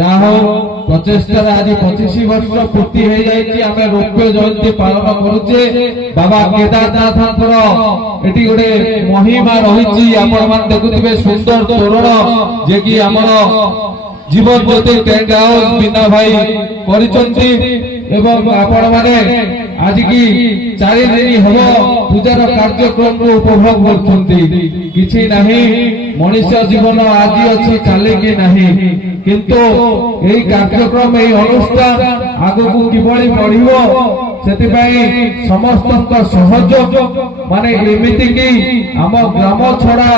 ଯାହା ହଉ ପ୍ରଚେଷ୍ଟାରେ ଆଜି 25 ବର୍ଷ ପୂର୍ତ୍ତି ହେଇଯାଇଛି। ଆମେ ରୌପ୍ୟ ଜୟନ୍ତୀ ପାଳନ କରୁଛେ। ବାବା କେଦାରନାଥଙ୍କର ଏଠି ଗୋଟେ ମହିମା ରହିଛି। ଆପଣମାନେ ଦେଖୁଥିବେ ସୁନ୍ଦର ତୋରଣ ଯେକି ଆମର ଜୀବନ ଜ୍ୟୋତି ଟେଣ୍ଟ ହାଉସ ବିନା ଭାଇ କରିଛନ୍ତି ଏବଂ ଆପଣମାନେ ଆଜିକି 4 ଦିନ ହେବ ପୂଜାର କାର୍ଯ୍ୟକ୍ରମକୁ ଉପଭୋଗ କରୁଛନ୍ତି। କିଛି ନାହିଁ, ମଣିଷ ଜୀବନ ଆଜି ଅଛି କାଲିକି ନାହିଁ, କିନ୍ତୁ ଏହି କାର୍ଯ୍ୟକ୍ରମ ଏହି ଅନୁଷ୍ଠାନ ଆଗକୁ କିଭଳି ବଢିବ ସେଥିପାଇଁ ସମସ୍ତଙ୍କ ସହଯୋଗ ମାନେ ଏମିତିକି ଆମ ଗ୍ରାମ ଛଡା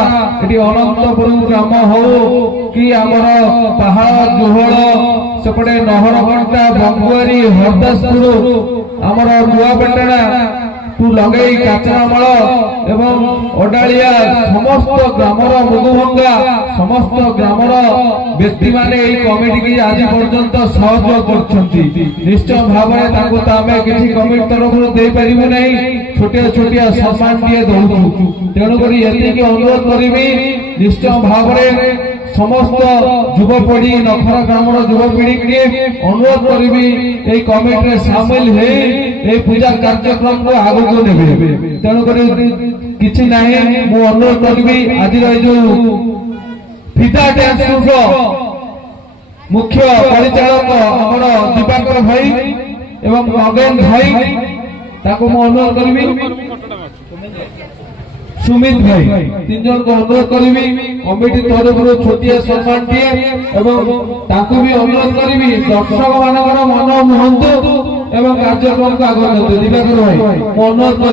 ଏଠି ଅନନ୍ତପୁର ଗ୍ରାମ ହଉ କି ଆମର ପାହାଳ ଜୋହଳ ସେପଟେ ନହରକଣ୍ଟା ବଙ୍ଗୁଆରୀ ହରଦାସପୁର ଆମର ନୂଆପାଟଣା ଠୁ ଲଗେଇ କାଚରାମାଳ ଏବଂ ଓଡାଳିଆ ସମସ୍ତ ଗ୍ରାମର ମୁଗୁଭଙ୍ଗା ସମସ୍ତ ଗ୍ରାମର ବ୍ୟକ୍ତିମାନେ ଏହି କମିଟିକି ଆଜି ପର୍ଯ୍ୟନ୍ତ ସହଯୋଗ କରୁଛନ୍ତି। ନିଶ୍ଚୟ ଭାବରେ ତାଙ୍କୁ ତ ଆମେ କିଛି କମିଟି ତରଫରୁ ଦେଇପାରିବୁ ନାହିଁ, ଛୋଟିଆ ଛୋଟିଆ ସମ୍ମାନ ଟିଏ ଦଉଛୁ। ତେଣୁକରି ଏତିକି ଅନୁରୋଧ କରିବି, ନିଶ୍ଚୟ ଭାବରେ समस्त युवपीढ़ी नखरा ग्रामर युवपीढ़ी के अनुरोध करी ये कमिटी सामिल हो पूजा कार्यक्रम को आगे को ने तेणुक कि अनुरोध करी आज जो फिदा डांस मुख्य परिचालक आमर दिवाकर भाई एवं नगेन भाई अनुरोध करी सुमित भाई 3 जन को अनुरोध करी कमिटी तरफ छोटिया सम्मान टे भी अनुरोध करी दर्शक मान मन मुहंतु एवं कार्यक्रम को आगे दिवाकर भाई अनुरोध